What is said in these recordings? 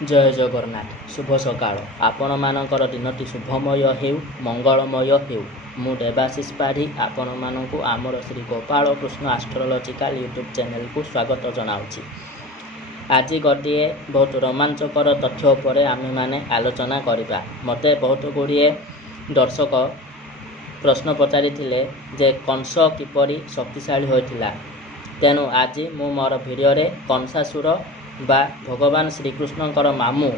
जय जगन्नाथ शुभ सकाळ आपण मानकर दिनटी शुभमय हेउ मंगलमय हेउ मु देवाशीष पाढ़ी आपण मानकु आमर Shri Gopal Krishna astrological YouTube channel को स्वागत जनाउछि। आज गोटे बहुत रोमांचकर तथ्य उपर आमे माने आलोचना करिबा। मते बहुत गुड़िए दर्शक प्रश्न पचारि जे कंस किपरि शक्तिशाली होइथिला। तेणु आज मु मोर भिडियो रे कंसासुर बा भगवान श्रीकृष्णकर मामू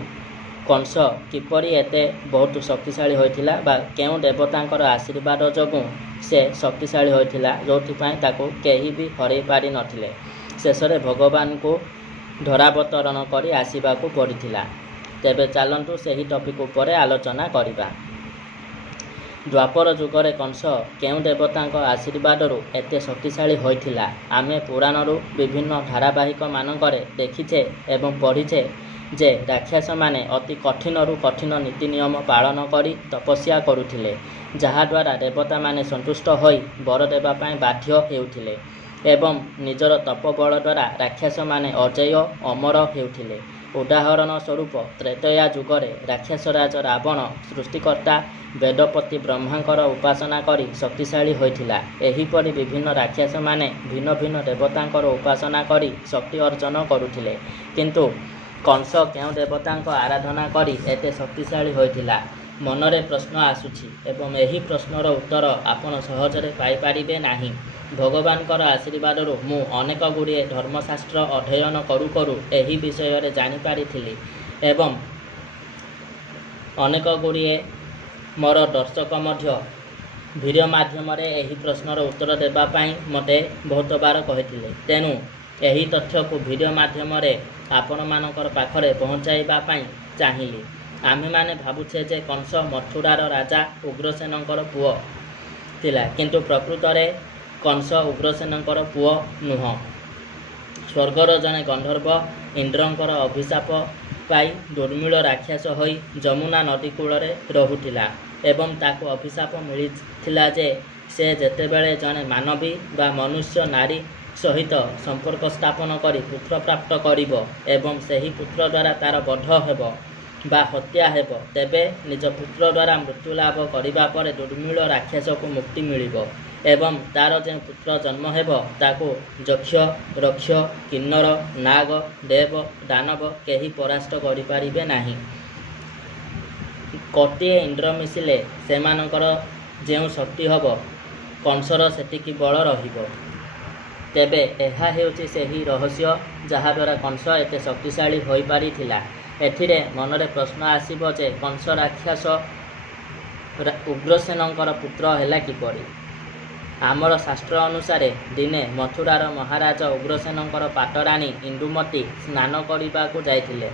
कंस किपरि एते बहुत शक्तिशाली होइथिला बा केउ देवतांकर आशीर्वाद जोगु से शक्तिशाली होइथिला जोथिपाई ताको केही भी हरै पारि नथिले। शेषरे भगवान को धरावतरण करी आसीबाकू पड़िथिला। तेबे चलंतु सेही टॉपिक उपरे आलोचना करिबा। द्वापर जुगरे कंस केउ देवतांक आशीर्वादरू एते शक्तिशाली होइथिला। आमे पुराणरू विभिन्न धारावाहिक मानकरे देखिछे एवं पढ़िछे जे राक्षस माने अति कठिनरू कठिन नीति नियम पालन करी तपस्या करुथिले, जहा द्वारा देवता माने संतुष्ट होई वर देबा पई बाध्य हेउथिले एवं निजर तपबल द्वारा राक्षस माने अजय अमर हेउथिले। उदाहरण स्वरूप त्रेतया जुगरे राक्षसराज रावण सृष्टिकर्ता वेदपति ब्रह्मांकर उपासना करी शक्तिशाली होइथिला। एहिपरि विभिन्न राक्षस माने भिन्न भिन्न देवतांकर उपासना करी शक्ति अर्जन करुथिले। किंतु कंस केउ देवतांक आराधना करी एते शक्तिशाली होइथिला मनरे प्रश्न आसुछि एवं एही प्रश्नर उत्तर आपण सहजरे पाई पारिबे नाही। भगवानकर आशीर्वादरू मु अनेक गुड़िए धर्मशास्त्र अध्ययन करू करू एही विषय रे जानि पारिथिली एवं अनेक गुड़िए मोर दर्शक मध्य वीडियो माध्यम रे एही प्रश्नर उत्तर देबा पई मते बहुत बार कहिथिले। तेनु एही तथ्य को वीडियो माध्यम रे आपण मानकर पाखरे पहुंचाइबा पई चाहिली। आमे माने भाबुछे जे कंस मथुरार राजा उग्रसेनकर पुओ थिला, किंतु प्रकृत रे कंस उग्रसेनकर पुओ नुह। स्वर्गर जने गंधर्व इंद्रंकर अभिशाप पाई दुर्मिल राक्षस होई जमुना नदी कूल रे रहुथिला एवं ताको अभिशाप मिलिथिला जे से जेतेबेले जने मानवी बा मनुष्य नारी सहित संपर्क स्थापन करी पुत्र प्राप्त करिबो एवं सेही पुत्र द्वारा तार बध हेबो बा हत्या हेबो, तेबे निज पुत्र द्वारा मृत्यु लाभ करिबा परे दुर्मिल राक्षस को मुक्ति मिलिबो एवं तार जे पुत्र जन्म हेबो ताको यक्ष रक्ष किन्नर नाग देव दानव केही परास्त करि पारिबे नाही। कोटिए इंद्र मिसिले सेमानकर जेउ शक्ति हबो कंसर सेटिकी बल रहिबो। तेबे एहा हेउछि सेही रहस्य जहा द्वारा कंस एते शक्तिशाली होई पारिथिला। एथिरे मनरे प्रश्न आसीबो जे कंस राक्षस उग्रसेनकर पुत्र हेला किपरि। आमर शास्त्र अनुसार दिने मथुरार महाराज उग्रसेनकर पाटराणी इंदुमती स्नान करिबाकू जाइथिले।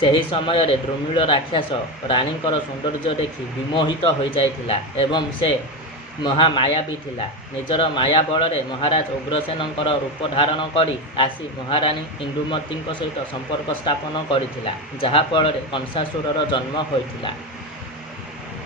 सेही समय रे द्रुमिल राक्षस रानीकर सौंदर्य देखि विमोहित हो जाइथिला एवं से महामायावी थिला। निजर माया बल रे महाराज उग्रसेनकर रूप धारण करी आसी महारानी इंदुमती सहित संपर्क स्थापन करिथिला, जहा फल रे कंसासुरर जन्म होइथिला।